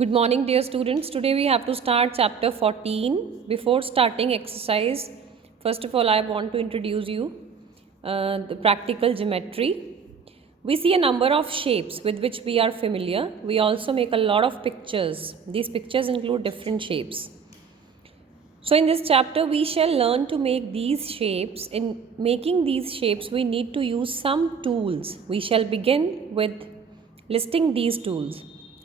Good morning, dear students. Today we have to start chapter 14. Before starting exercise, first of all, I want to introduce you the practical geometry. We see a number of shapes with which we are familiar. We also make a lot of pictures. These pictures include different shapes. So in this chapter, we shall learn to make these shapes. In making these shapes, we need to use some tools. We shall begin with listing these tools,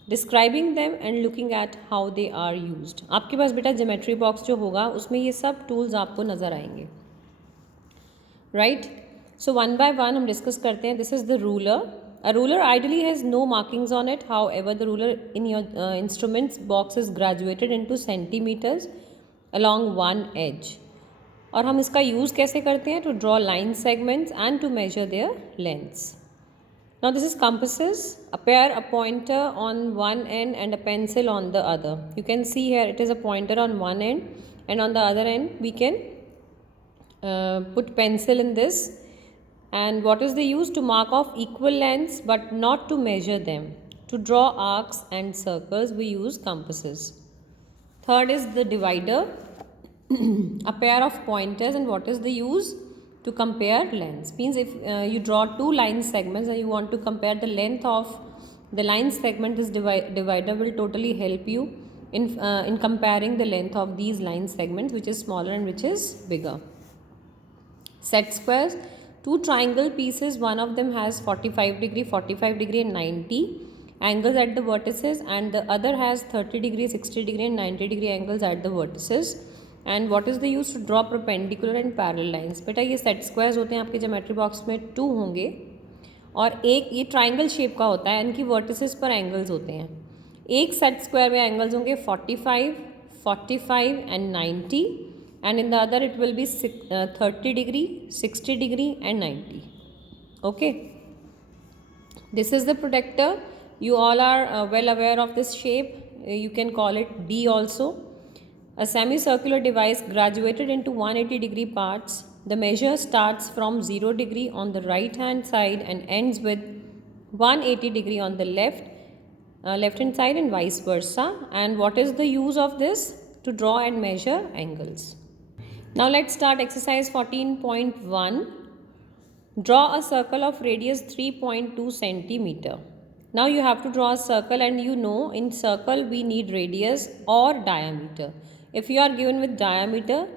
describing them and looking at how they are used. आपके पास बेटा geometry box जो होगा उसमें ये सब tools आपको नज़र आएंगे, right? So one by one हम डिस्कस करते हैं. This is the ruler. A ruler ideally has no markings on it. However, the ruler in your instruments box is graduated into centimeters along one edge. और हम इसका use कैसे करते हैं? To draw line segments and to measure their lengths. Now this is compasses. A pair, a pointer on one end and a pencil on the other. You can see here it is a pointer on one end and on the other end we can put pencil in this. And what is the use? To mark off equal lengths but not to measure them. To draw arcs and circles we use compasses. Third is the divider. A pair of pointers, and what is the use? To compare lengths. Means if you draw two line segments and you want to compare the length of the line segment, this divider will totally help you in comparing the length of these line segments, which is smaller and which is bigger. Set squares. Two triangle pieces, one of them has 45 degree and 90 angles at the vertices, and the other has 30 degree, 60 degree and 90 degree angles at the vertices. And what is the use? To draw perpendicular and parallel lines. बेटा ये set squares होते हैं आपके geometry box में, 2 होंगे और एक ये ट्राइंगल शेप का होता है. इनकी वर्टिसेस पर एंगल्स होते हैं. एक सेट स्क्वायर में एंगल्स होंगे 45, 45 and 90, and in the other it will be 30 degree, 60 degree and 90. Okay, this is the protector. You all are well aware of this shape. You can call it D also. A semicircular device graduated into 180 degree parts. The measure starts from 0 degree on the right hand side and ends with 180 degree on the left hand side and vice versa. And what is the use of this? To draw and measure angles. Now let's start exercise 14.1. Draw a circle of radius 3.2 centimeter. Now you have to draw a circle, and you know in circle we need radius or diameter. If you are given with diameter,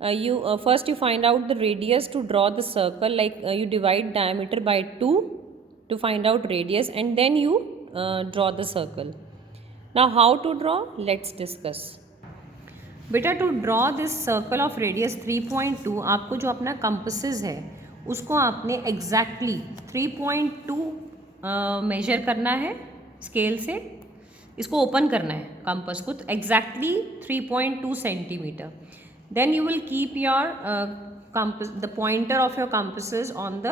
you first you find out the radius to draw the circle, like you divide diameter by 2 to find out radius, and then you draw the circle. Now how to draw? Let's discuss. बेटा to draw this circle of radius 3.2, आपको जो अपना compasses है उसको आपने exactly 3.2 major करना है scale से. इसको ओपन करना है कंपस को, तो exactly 3.2 centimetre. Then you will keep your compass the pointer of your compasses on the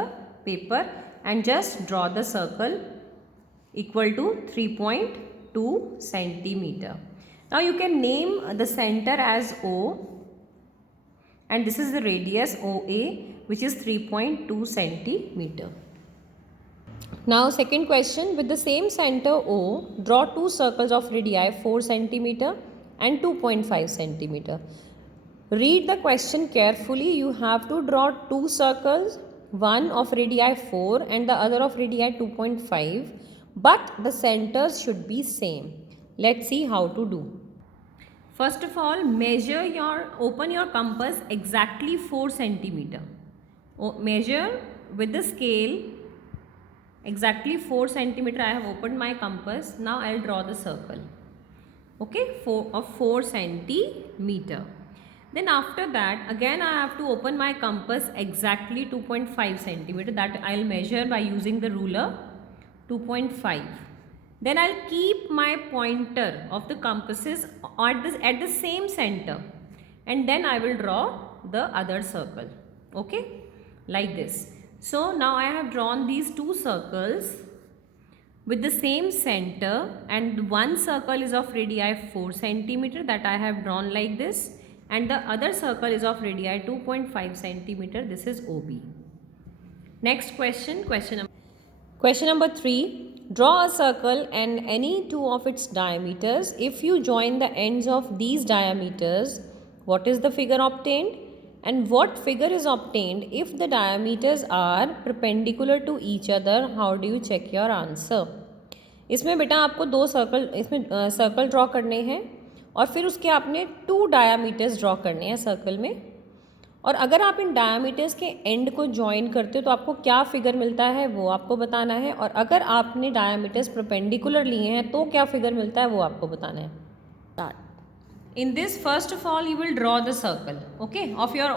paper and just draw the circle equal to 3.2 centimeter. Now you can name the center as O, and this is the radius OA, which is 3.2 centimeter. Now second question, with the same center O, draw two circles of radii 4 centimeter and 2.5 centimeter. Read the question carefully. You have to draw two circles, one of radii 4 and the other of radii 2.5, but the centers should be same. Let's see how to do. First of all, open your compass exactly 4 centimeter. Measure with the scale exactly 4 centimeter. I have opened my compass. Now I will draw the circle. Okay, 4 centimeter. Then after that, again I have to open my compass exactly 2.5 centimeter. That I will measure by using the ruler, 2.5. Then I'll keep my pointer of the compasses at the same center, and then I will draw the other circle. Okay, like this. So now I have drawn these two circles with the same center, and one circle is of radii 4 centimeter that I have drawn like this, and the other circle is of radii 2.5 centimeter. This is OB. Next question, question number 3. Draw a circle and any two of its diameters. If you join the ends of these diameters, what is the figure obtained? And what figure is obtained if the diameters are perpendicular to each other? How do you check your answer? इसमें बेटा आपको दो circle इसमें circle draw करने हैं और फिर उसके आपने 2 डायामीटर्स ड्रॉ करने हैं सर्कल में, और अगर आप इन डायामीटर्स के एंड को ज्वाइन करते हो तो आपको क्या फिगर मिलता है वो आपको बताना है, और अगर आपने डायामीटर्स परपेंडिकुलर लिए हैं तो क्या फिगर मिलता है वो आपको बताना है. In this, first of all, you will draw the circle, okay, of your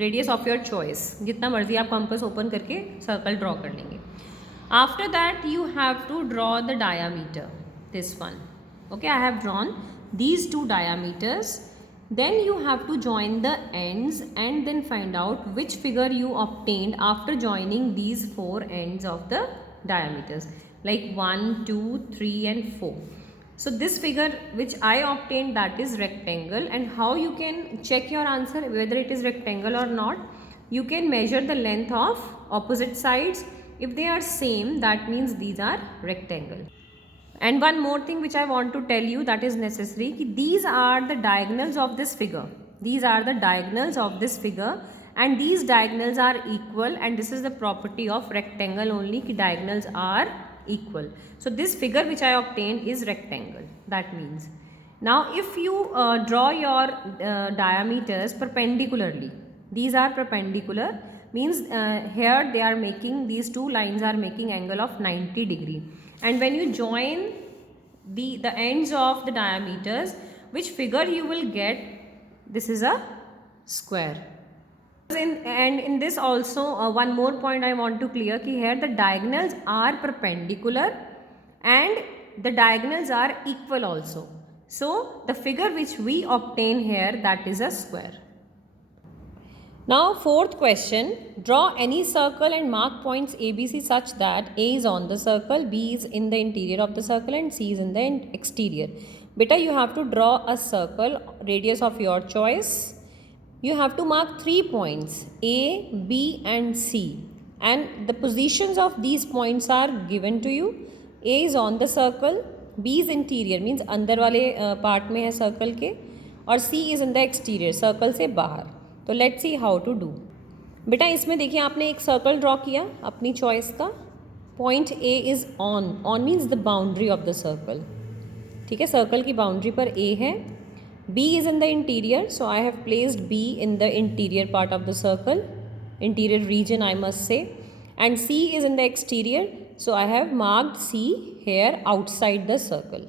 radius of your choice. जितना मर्जी आप कंपास ओपन करके सर्कल ड्रॉ कर लेंगे. After that, you have to draw the diameter. This one, okay. I have drawn these 2 diameters. Then you have to join the ends and then find out which figure you obtained after joining these 4 ends of the diameters, like 1, 2, 3 and 4. So this figure which I obtained, that is rectangle. And how you can check your answer whether it is rectangle or not? You can measure the length of opposite sides. If they are same, that means these are rectangle. And one more thing which I want to tell you that is necessary, कि these are the diagonals of this figure. These are the diagonals of this figure and these diagonals are equal, and this is the property of rectangle only, कि diagonals are equal. So this figure which I obtained is rectangle. That means now if you draw your diameters perpendicularly, these are perpendicular, means here they are making, these 2 lines are making angle of 90 degree, and when you join the ends of the diameters, which figure you will get? This is a square. And in this also one more point I want to clear, कि here the diagonals are perpendicular and the diagonals are equal also. So the figure which we obtain here, that is a square. Now 4th question, draw any circle and mark points ABC such that A is on the circle, B is in the interior of the circle and C is in the exterior. Beta, you have to draw a circle, radius of your choice. You have to mark 3 points A, B and C, and the positions of these points are given to you. A is on the circle, B is interior means अंदर वाले part में है circle के, और C is in the exterior, circle से बाहर. तो let's see how to do. बेटा इसमें देखिए आपने एक circle draw किया अपनी choice का. Point A is on means the boundary of the circle. ठीक है, circle की boundary पर A है. B is in the interior, so I have placed B in the interior part of the circle, interior region I must say, and C is in the exterior, so I have marked C here outside the circle.